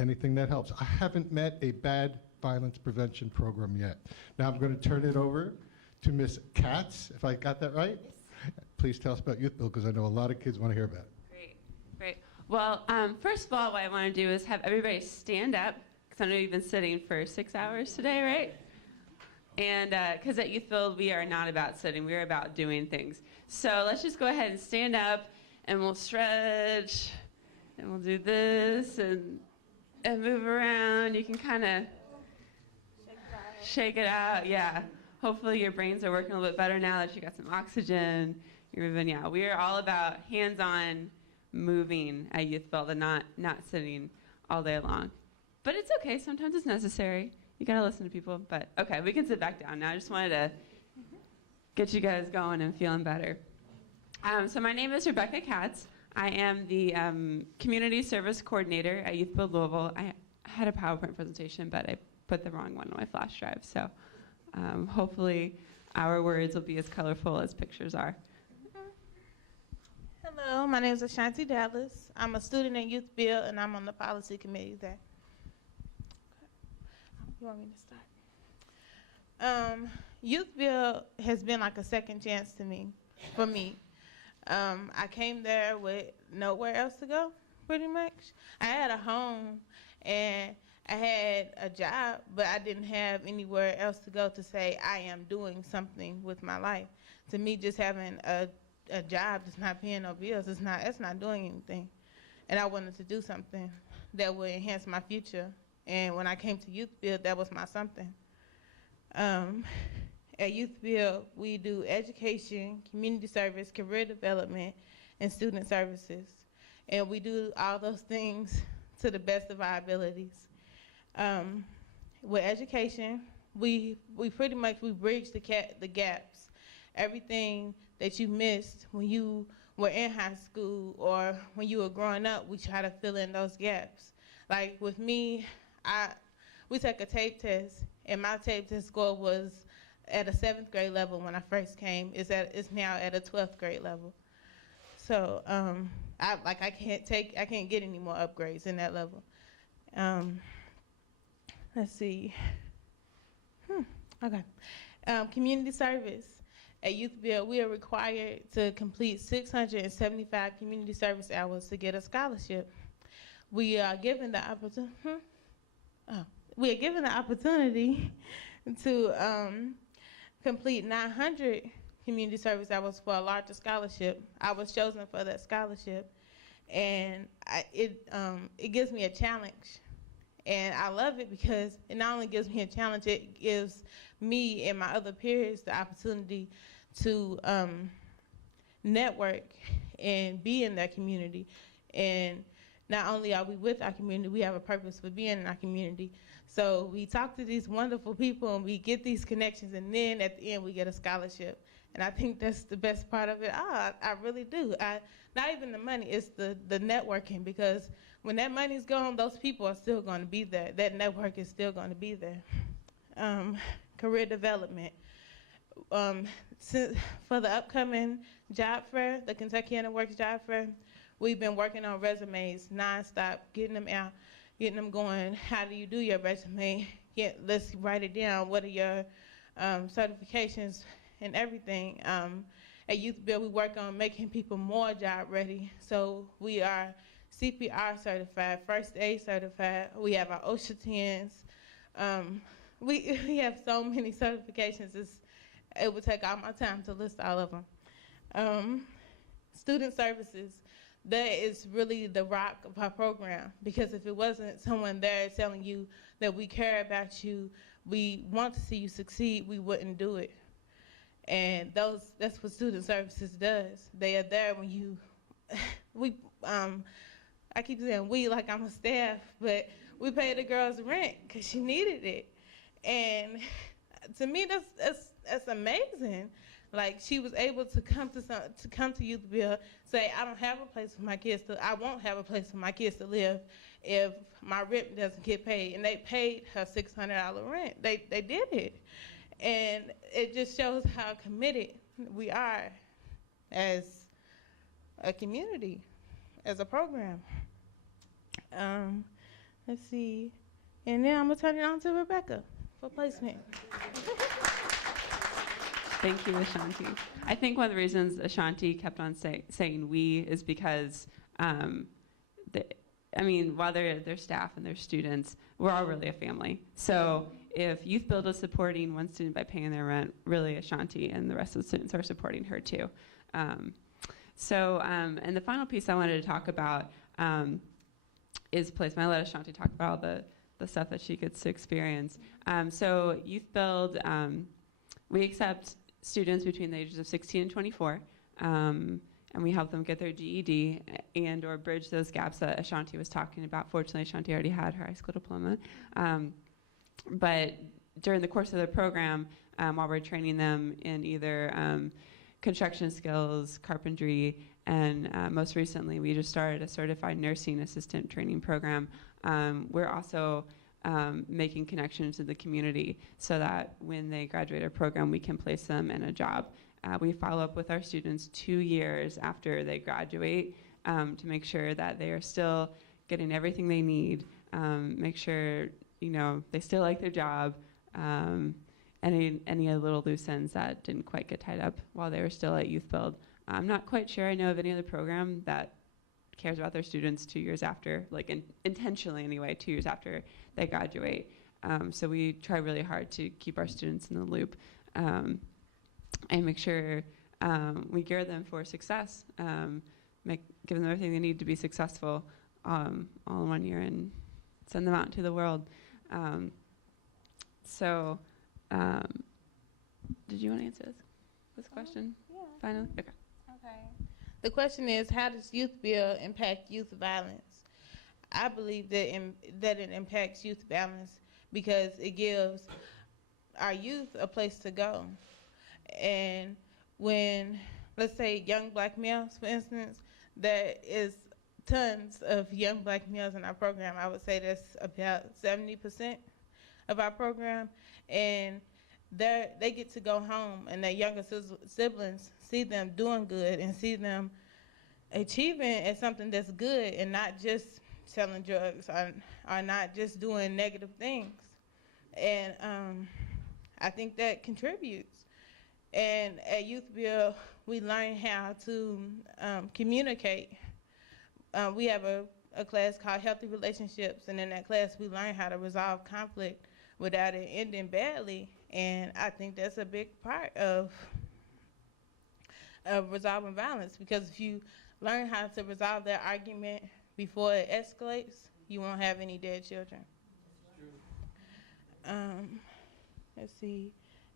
anything that helps. I haven't met a bad violence prevention program yet. Now I'm going to turn it over to Ms. Katz, if I got that right. Yes. Please tell us about YouthBuild, because I know a lot of kids want to hear about it. Great, great. Well, first of all, what I want to do is have everybody stand up, because I know you've been sitting for 6 hours today, right? And because at YouthBuild, we are not about sitting, we are about doing things. So let's just go ahead and stand up, and we'll stretch, and we'll do this, and move around. You can kind of shake it out, yeah. Hopefully your brains are working a little bit better now that you got some oxygen. You're moving, yeah. We are all about hands-on moving at YouthBuild and not sitting all day long. But it's okay, sometimes it's necessary. You gotta listen to people, but okay, we can sit back down now. I just wanted to get you guys going and feeling better. So my name is Rebecca Katz. I am the Community Service Coordinator at YouthBuild Louisville. I had a PowerPoint presentation, but I put the wrong one on my flash drive, so hopefully our words will be as colorful as pictures are. Hello, my name is Ashanti Dallas. I'm a student at YouthBuild, and I'm on the policy committee there. You want me to start? YouthBuild has been like a second chance to me, for me. I came there with nowhere else to go, pretty much. I had a home, and I had a job, but I didn't have anywhere else to go to say I am doing something with my life. To me, just having a job that's not paying no bills, it's not doing anything. And I wanted to do something that would enhance my future. And when I came to YouthBuild, that was my something. At YouthBuild, we do education, community service, career development, and student services. And we do all those things to the best of our abilities. With education, we pretty much bridge the gaps. Everything that you missed when you were in high school or when you were growing up, we try to fill in those gaps. Like with me, we took a tape test, and my tape test score was at a 7th grade level when I first came. It's now at a 12th grade level. So I can't get any more upgrades in that level. Let's see. Okay. Community service. At YouthBuild, we are required to complete 675 community service hours to get a scholarship. We are given the opportunity to complete 900 community service hours for a larger scholarship. I was chosen for that scholarship, and it gives me a challenge. And I love it because it not only gives me a challenge, it gives me and my other peers the opportunity to network and be in that community. And not only are we with our community, we have a purpose for being in our community. So we talk to these wonderful people and we get these connections, and then at the end we get a scholarship. And I think that's the best part of it. I really do. Not even the money, it's the networking, because when that money's gone, those people are still going to be there. That network is still going to be there. Career development. For the upcoming job fair, the Kentuckiana Works Job Fair, we've been working on resumes nonstop, getting them out, getting them going. How do you do your resume? Let's write it down. What are your certifications and everything? At YouthBuild, we work on making people more job ready. So we are CPR certified, first aid certified. We have our OSHA 10s. We have so many certifications. It would take all my time to list all of them. Student services, that is really the rock of our program, because if it wasn't someone there telling you that we care about you, we want to see you succeed, we wouldn't do it. And that's what student services does. They are there when you, I keep saying we like I'm a staff, but we pay the girls rent because she needed it. And to me, that's amazing. Like, she was able to come to YouthBuild, say, I don't have a place for my kids I won't have a place for my kids to live if my rent doesn't get paid. And they paid her $600 rent. They did it. And it just shows how committed we are as a community, as a program. Let's see. And then I'm going to turn it on to Rebecca for placement. Thank you, Ashanti. I think one of the reasons Ashanti kept on saying we is because, while they're their staff and their students, we're all really a family. So if YouthBuild is supporting one student by paying their rent, really Ashanti and the rest of the students are supporting her too. And the final piece I wanted to talk about is placement. I let Ashanti talk about all the stuff that she gets to experience. So YouthBuild, we accept students between the ages of 16 and 24, and we help them get their GED and or bridge those gaps that Ashanti was talking about. Fortunately, Ashanti already had her high school diploma. But during the course of the program, while we're training them in either construction skills, carpentry, and most recently, we just started a certified nursing assistant training program. We're also making connections in the community so that when they graduate our program, we can place them in a job. We follow up with our students 2 years after they graduate to make sure that they are still getting everything they need, make sure they still like their job, any little loose ends that didn't quite get tied up while they were still at YouthBuild. I'm not quite sure I know of any other program that cares about their students 2 years after, intentionally anyway, 2 years after they graduate. So we try really hard to keep our students in the loop and make sure we gear them for success, give them everything they need to be successful all in 1 year and send them out into the world. Did you want to answer this question? Yeah. Finally? Okay. Okay. The question is, how does YouthBuild impact youth violence? I believe that it impacts youth violence because it gives our youth a place to go. And when, let's say, young black males, for instance, there is tons of young black males in our program. I would say that's about 70% of our program. And they get to go home, and their younger siblings see them doing good and see them achieving at something that's good and not just selling drugs or not just doing negative things. And I think that contributes. And at YouthBuild, we learn how to communicate. We have a class called Healthy Relationships, and in that class, we learn how to resolve conflict without it ending badly. And I think that's a big part of resolving violence, because if you learn how to resolve that argument before it escalates, you won't have any dead children. Let's see,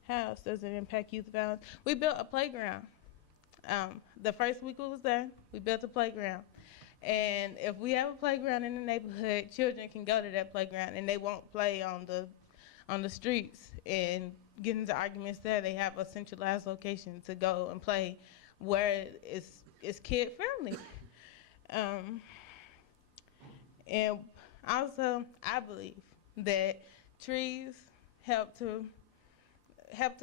how else does it impact youth violence? We built a playground. The first week we was there, we built a playground. And if we have a playground in the neighborhood, children can go to that playground and they won't play on the streets and get into arguments there. They have a centralized location to go and play where it's kid friendly. And also, I believe that trees help to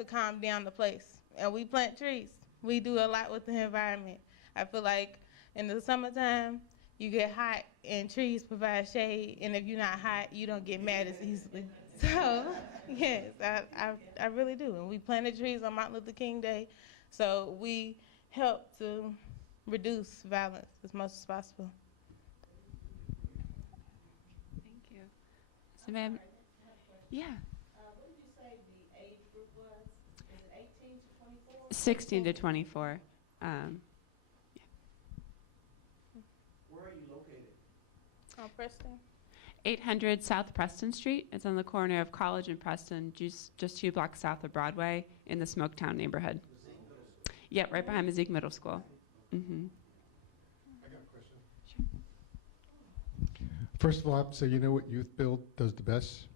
calm down the place. And we plant trees. We do a lot with the environment. I feel like in the summertime, you get hot and trees provide shade, and if you're not hot, you don't get mad as easily. So, yes, I really do. And we planted trees on Martin Luther King Day, so we help to reduce violence as much as possible. Thank you. So, ma'am, yeah. What did you say the age group was? Is it 18 to 24? 16 to 24. Where are you located? On Preston. 800 South Preston Street. It's on the corner of College and Preston, just 2 blocks south of Broadway in the Smoketown neighborhood. Yep, right behind Mazik Middle School. Mm-hmm. I got a question. Sure. First of all, I have to say, you know what YouthBuild does the best?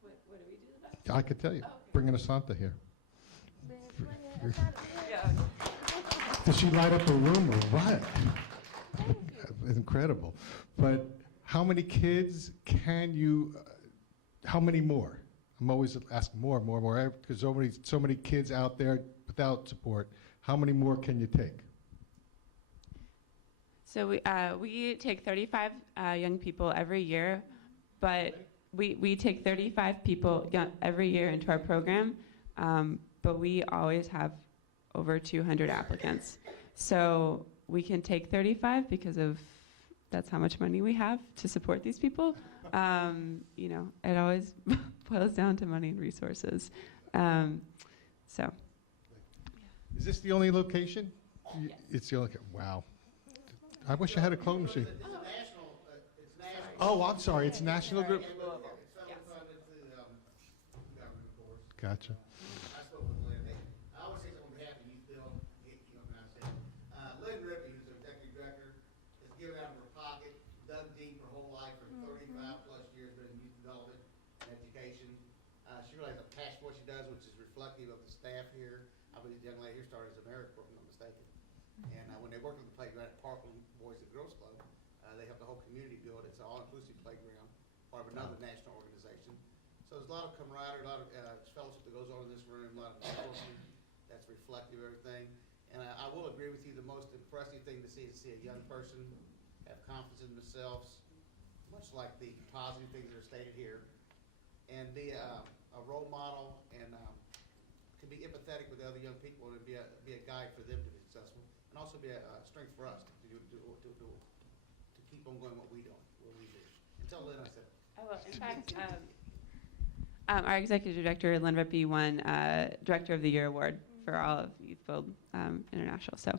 What do we do the best? I could tell you. Bringing Asanta here. Yeah. Does she light up a room or what? Incredible. But how many kids can you, how many more? I'm always asking more, because so many kids out there without support. How many more can you take? So we take 35 young people every year. but we take 35 people every year into our program, but we always have over 200 applicants. So we can take 35 because of that's how much money we have to support these people. You know, it always boils down to money and resources. So. Is this the only location? Yes. It's the only, wow. I wish I had a clone machine. It's national, it's national. Oh, I'm sorry, it's National Group. It's federally funded through government, of course. Gotcha. I spoke with Lynn. I always say on behalf of YouthBuild, you know what I'm saying. Lynn Rippey, who's the executive director, has given out of her pocket, dug deep her whole life for 35 plus years, been in youth development and education. She really has a passion for what she does, which is reflective of the staff here. I believe the young lady here started as AmeriCorps, if I'm not mistaken. And when they worked on the playground at Parkland Boys and Girls Club, they helped the whole community build. It's an all-inclusive playground, part of another national organization. So there's a lot of camaraderie, a lot of fellowship that goes on in this room, a lot of networking that's reflective of everything. And I will agree with you, the most impressive thing to see is to see a young person have confidence in themselves, much like the positive things that are stated here, and be a role model and can be empathetic with other young people and be a guide for them to be successful, and also be a strength for us to keep on going what we do. And tell Lynn I said. Oh, well, in fact, our executive director, Lynn Rippey, won Director of the Year award for all of YouthBuild International. So,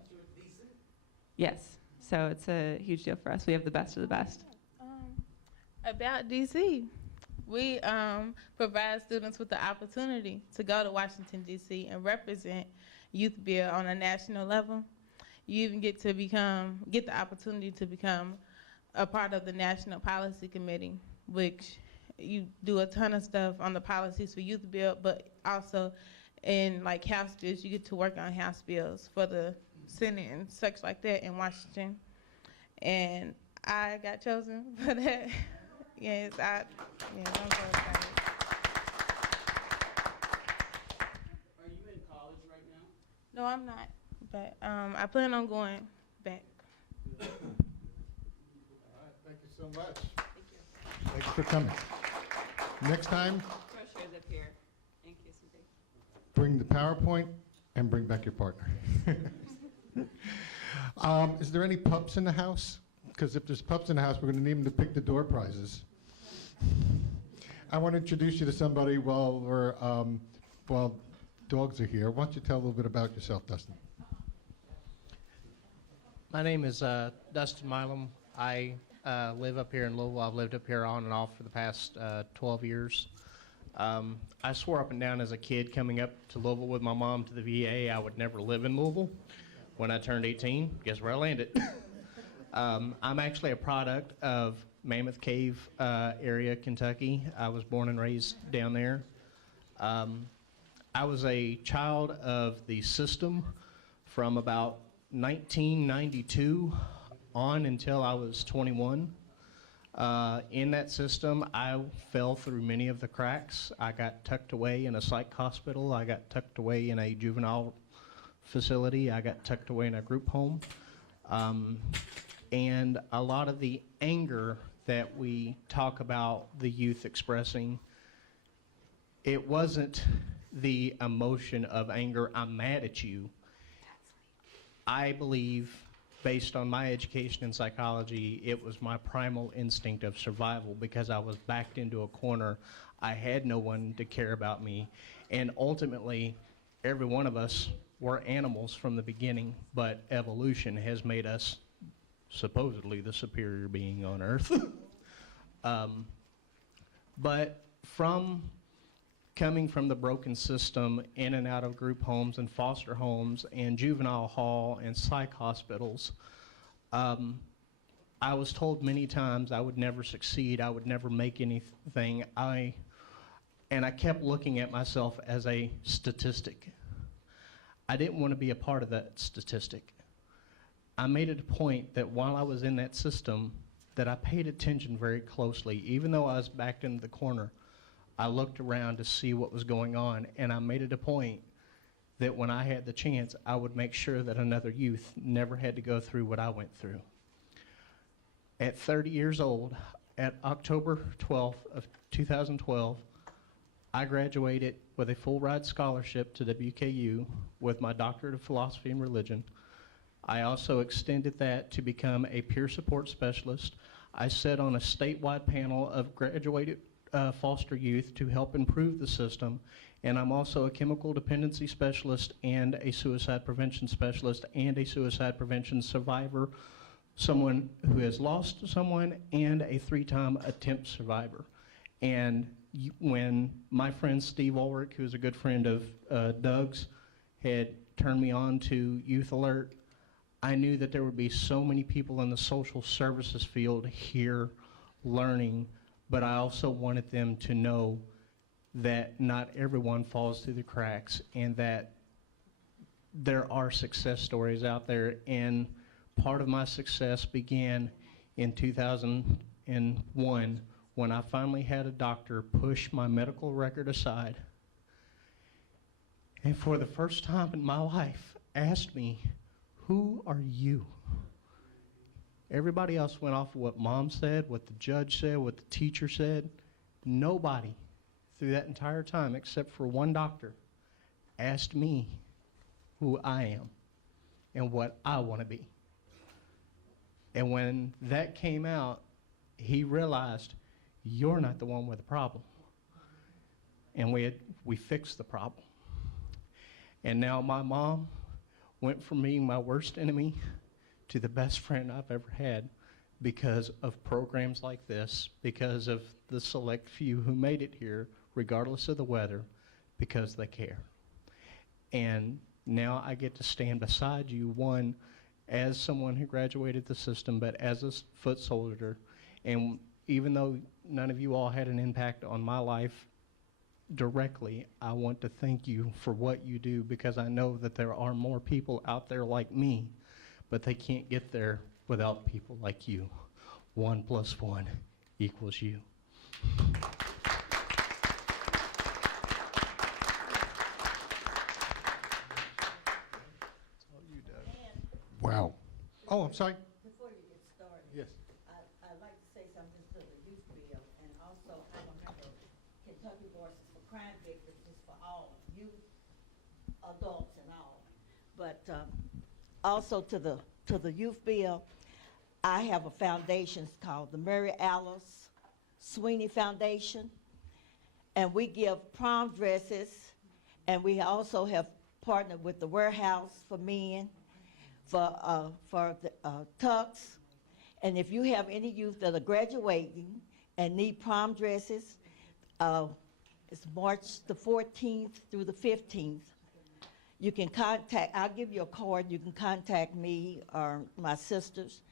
yes, so it's a huge deal for us. We have the best of the best. About DC, we provide students with the opportunity to go to Washington, D.C. and represent YouthBuild on a national level. You even get the opportunity to become a part of the National Policy Committee, which you do a ton of stuff on the policies for YouthBuild, but also in like House bills, you get to work on House bills for the Senate and such like that in Washington. And I got chosen for that. Yes, I'm so excited. Are you in college right now? No, I'm not, but I plan on going back. All right, thank you so much. Thank you. Thank you for coming. Next time, Brochures up here in case something. bring the PowerPoint and bring back your partner. Is there any pups in the house? Because if there's pups in the house, we're going to need them to pick the door prizes. I want to introduce you to somebody while dogs are here. Why don't you tell a little bit about yourself, Dustin? My name is Dustin Milam. I live up here in Louisville. I've lived up here on and off for the past 12 years. I swore up and down as a kid coming up to Louisville with my mom to the VA I would never live in Louisville. When I turned 18, guess where I landed? I'm actually a product of Mammoth Cave area, Kentucky. I was born and raised down there. I was a child of the system from about 1992 on until I was 21. In that system, I fell through many of the cracks. I got tucked away in a psych hospital. I got tucked away in a juvenile facility. I got tucked away in a group home. And a lot of the anger that we talk about the youth expressing, it wasn't the emotion of anger, I'm mad at you. I believe, based on my education in psychology, it was my primal instinct of survival because I was backed into a corner. I had no one to care about me. And ultimately, every one of us were animals from the beginning, but evolution has made us supposedly the superior being on earth. But from coming from the broken system in and out of group homes and foster homes and juvenile hall and psych hospitals, I was told many times I would never succeed, I would never make anything. And I kept looking at myself as a statistic. I didn't want to be a part of that statistic. I made it a point that while I was in that system, that I paid attention very closely. Even though I was backed into the corner, I looked around to see what was going on, and I made it a point that when I had the chance, I would make sure that another youth never had to go through what I went through. At 30 years old, at October 12th of 2012, I graduated with a full ride scholarship to WKU with my doctorate of philosophy and religion. I also extended that to become a peer support specialist. I sat on a statewide panel of graduated foster youth to help improve the system, and I'm also a chemical dependency specialist and a suicide prevention specialist and a suicide prevention survivor, someone who has lost someone, and a 3-time attempt survivor. And when my friend Steve Ulrich, who is a good friend of Doug's, had turned me on to YouthAlert, I knew that there would be so many people in the social services field here learning, but I also wanted them to know that not everyone falls through the cracks and that there are success stories out there. And part of my success began in 2001 when I finally had a doctor push my medical record aside and for the first time in my life asked me, "Who are you?" Everybody else went off of what mom said, what the judge said, what the teacher said. Nobody through that entire time, except for one doctor, asked me who I am and what I want to be. And when that came out, he realized, you're not the one with the problem. And we fixed the problem. And now my mom went from being my worst enemy to the best friend I've ever had because of programs like this, because of the select few who made it here, regardless of the weather, because they care. And now I get to stand beside you, one, as someone who graduated the system, but as a foot soldier. And even though none of you all had an impact on my life directly, I want to thank you for what you do, because I know that there are more people out there like me, but they can't get there without people like you. 1 + 1 = you. Wow. Oh, I'm sorry. Before you get started, Yes. I'd like to say something to the YouthBuild, and also I'm a member of Kentucky Voices for Crime Victims, it's for all, youth, adults, and all. But also to the YouthBuild, I have a foundation called the Mary Alice Sweeney Foundation, and we give prom dresses, and we also have partnered with the Warehouse for Men, for the tux. And if you have any youth that are graduating and need prom dresses, it's March the 14th through the 15th. You can contact, I'll give you a card, you can contact me or my sisters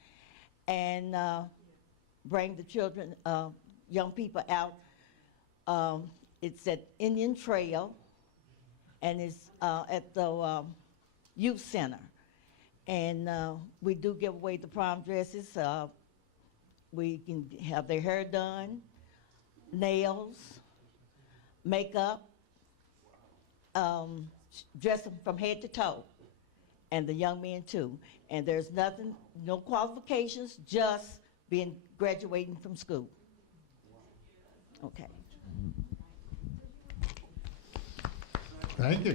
and bring the children, young people out. It's at Indian Trail, and it's at the youth center. And we do give away the prom dresses. We can have their hair done, nails, makeup, dress them from head to toe, and the young men too. And there's nothing, no qualifications, just graduating from school. Okay. Thank you.